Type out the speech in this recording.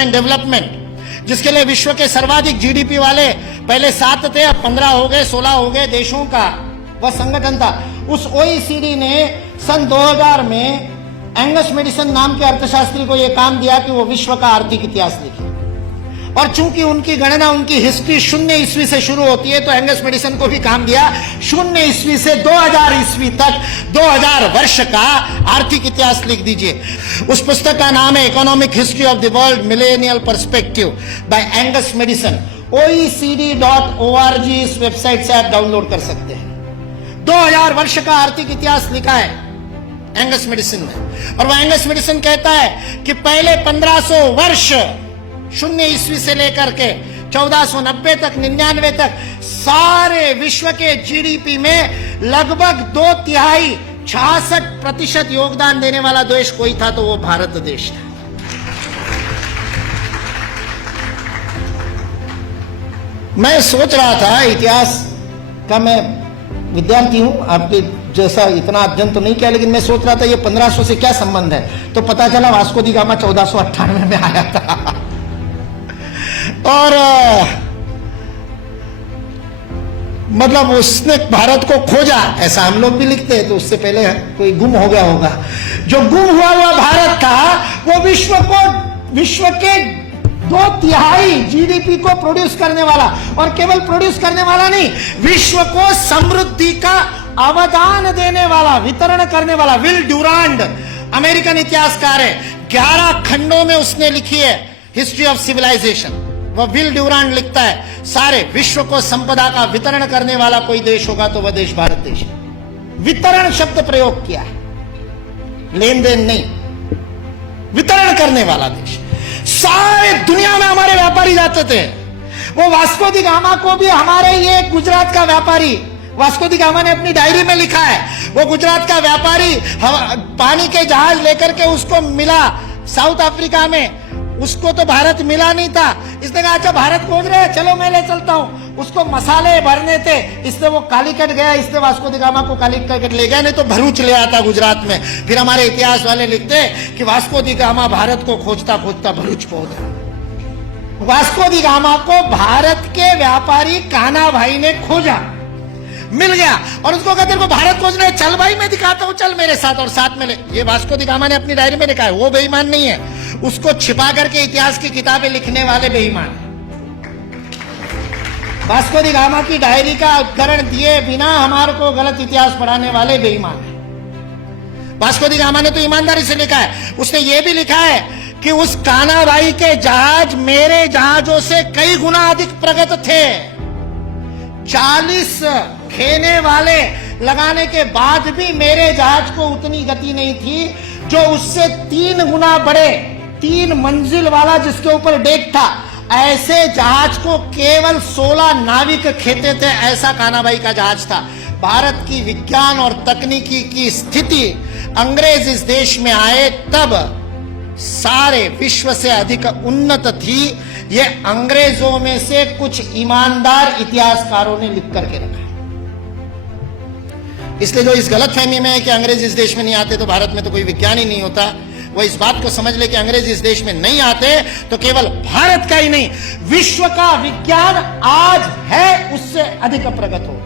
And development, जिसके लिए विश्व के सर्वाधिक जीडीपी वाले पहले 7 थे, अब 15 हो गए, 16 हो गए देशों का वह संगठन था। उस ओईसीडी ने सन 2000 में एंगस मेडिसन नाम के अर्थशास्त्री को यह काम दिया कि वो विश्व का आर्थिक इतिहास लिखे। और चूंकि उनकी गणना, उनकी हिस्ट्री 0 ईस्वी से शुरू होती है, तो एंगस मेडिसन को भी काम दिया 0 ईस्वी से 2000 ईस्वी तक 2000 वर्ष का आर्थिक इतिहास लिख दीजिए। उस पुस्तक का नाम है economic history of the world millennial perspective by Angus Maddison. OECD.org इस वेबसाइट से आप डाउनलोड कर सकते हैं। 2000 वर्ष का आर्थिक इतिहास लिखा है एंगस मेडिसन ने। और वह एंगस मेडिसन कहता है कि पहले 1500 वर्ष 0 ईस्वी से लेकर के 1490 तक, 99 तक, सारे विश्व के जीडीपी में लगभग 2/3 66% योगदान देने वाला देश कोई था तो वो भारत देश था। मैं सोच रहा था, इतिहास का मैं विद्यार्थी हूं, आपके जैसा इतना अध्ययन तो नहीं किया, लेकिन मैं सोच रहा था ये 1500 से क्या संबंध है, तो पता चला वास्को दी गामा 1498 में आया था। और मतलब उसने भारत को खोजा, ऐसा हम लोग भी लिखते हैं, तो उससे पहले कोई गुम हो गया होगा। जो गुम हुआ भारत था वो विश्व के 2/3 जीडीपी को प्रोड्यूस करने वाला, और केवल प्रोड्यूस करने वाला नहीं, विश्व को समृद्धि का अवदान देने वाला, वितरण करने वाला। विल ड्यूरांड अमेरिकन इतिहासकार है, 11 खंडों में उसने लिखी है हिस्ट्री ऑफ सिविलाइजेशन। वह विल ड्यूरांड लिखता है सारे विश्व को संपदा का वितरण करने वाला कोई देश होगा तो वह देश भारत देश है। वितरण शब्द प्रयोग किया है, लेन देन नहीं, वितरण करने वाला देश। सारे दुनिया में हमारे व्यापारी जाते थे। वो वास्को दी गामा को भी हमारे ये गुजरात का व्यापारी, वास्को दी गामा ने अपनी डायरी में लिखा है, वो गुजरात का व्यापारी पानी के जहाज लेकर के उसको मिला साउथ अफ्रीका में, उसको तो भारत मिला नहीं था। इसने कहा अच्छा भारत खोज रहे हैं, चलो मैं ले चलता हूं। उसको मसाले भरने थे, इसलिए वो कालीकट गया, इसलिए वास्को दी गामा को कालीकट ले गया, नहीं तो भरूच ले आता गुजरात में। फिर हमारे इतिहास वाले लिखते कि वास्को दी गामा भारत को खोजता खोजता भरूच पहुंचा। वास्को दी गामा को भारत के व्यापारी कान्हा भाई ने खोजा, मिल गया, और उसको कहते को भारत खोजना है, चल भाई मैं दिखाता हूं, चल मेरे साथ, और साथ में ले। ये वास्को दी गामा ने अपनी डायरी में लिखा है, वो बेईमान नहीं है, उसको छिपा करके इतिहास की किताबें लिखने वाले बेईमान है। वास्को दी गामा की डायरी का उद्धरण दिए बिना हमारे को गलत इतिहास पढ़ाने वाले बेईमान है। वास्को दी गामा ने तो ईमानदारी से लिखा है, उसने ये भी लिखा है कि उस कान्हा भाई के जहाज मेरे जहाजों से कई गुना अधिक प्रगत थे। 40 खेने वाले लगाने के बाद भी मेरे जहाज को उतनी गति नहीं थी जो उससे 3 गुना बड़े, 3 मंजिल वाला जिसके ऊपर डेक था, ऐसे जहाज को केवल 16 नाविक खेते थे। ऐसा कान्हा भाई का जहाज था। भारत की विज्ञान और तकनीकी की स्थिति अंग्रेज इस देश में आए तब सारे विश्व से अधिक उन्नत थी। ये अंग्रेजों में से कुछ ईमानदार इतिहासकारों ने लिख करके रखा। इसलिए जो इस गलतफहमी में है कि अंग्रेज इस देश में नहीं आते तो भारत में तो कोई विज्ञान ही नहीं होता, वो इस बात को समझ ले कि अंग्रेज इस देश में नहीं आते तो केवल भारत का ही नहीं, विश्व का विज्ञान आज है उससे अधिक प्रगत हो।